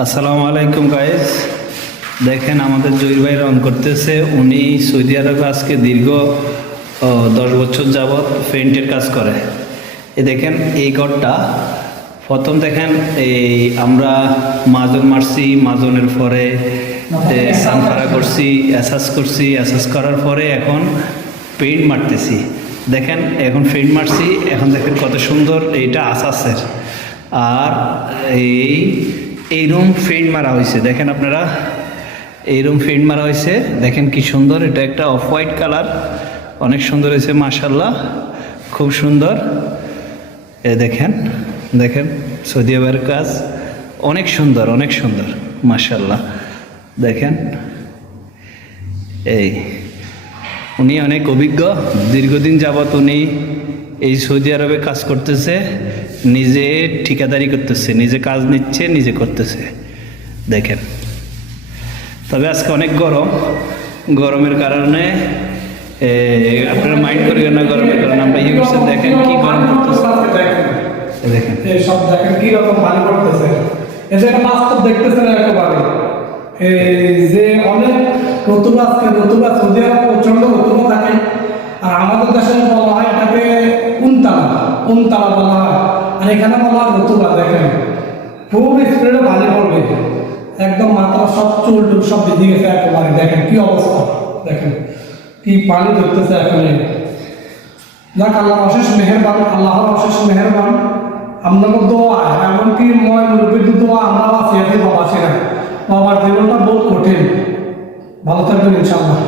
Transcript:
আসসালামু আলাইকুম গাইস। দেখেন আমাদের জহির ভাই রং করতেছে। উনি সৌদি আরবে আজকে দীর্ঘ 10 বছর যাবৎ পেইন্টের কাজ করে। দেখেন এই ঘরটা প্রথম দেখেন এই আমরা মাজন মারছি, মাজনের পরে সানফারা করছি, অ্যাসাস করছি, অ্যাসাস করার পরে এখন পেইন্ট মারতেছি। দেখেন এখন পেইন্ট মারছি, এখন দেখেন কত সুন্দর এইটা আসাসের। আর এই রুম পেইন্ট মারা হয়েছে, দেখেন আপনারা এই রুম পেইন্ট মারা হয়েছে। দেখেন কি সুন্দর, এটা একটা অফ হোয়াইট কালার, অনেক সুন্দর হয়েছে মাশাআল্লাহ, খুব সুন্দর। দেখেন দেখেন সৌদি আরবের কাজ অনেক সুন্দর, অনেক সুন্দর মাশাআল্লাহ। দেখেন উনি অনেক অভিজ্ঞ, দীর্ঘদিন যাবৎ উনি এই সৌদি আরবে কাজ করতেছে, নিজে ঠিকাদারি করতেছে, নিজে কাজ নিচ্ছে, নিজে করতেছে। দেখেন তবে আজকে অনেক গরম, গরমের কারণে আপনারা মাইন্ড করবেন না, গরমের কারণে আমরা ইয়ে করছি। দেখেন কি গরম করতেছে, দেখেন সব দেখেন কি রকম পানি পড়তেছে, এটা বাস্তব দেখতেছেন একেবারে। যে অনেক রতুবা, আজকে রতুবা সৌদি আরব প্রচন্ড রতুবা থাকে, আর আমাদের দেশে বলা হয় এটাকে উনতালা বলা হয়, আর এখানে বলা হয় রতুবা। দেখেন খুব স্পিডে পানি পড়বে, একদম মাথা সব চুল টুল সব বেঁধে গেছে একেবারে। দেখেন কি অবস্থা, দেখেন কি পানি ধরতেছে এখানে। যাক আল্লাহ অশেষ মেহেরবান, আল্লাহর অশেষ মেহেরবান। আপনার দোয়া, এমনকি মই মুরব্বীর দোয়া আমরা আছি, বাবা ছিলেন, বাবার জীবনটা বহু কঠিন। ভালো থাকবেন ইনশাআল্লাহ।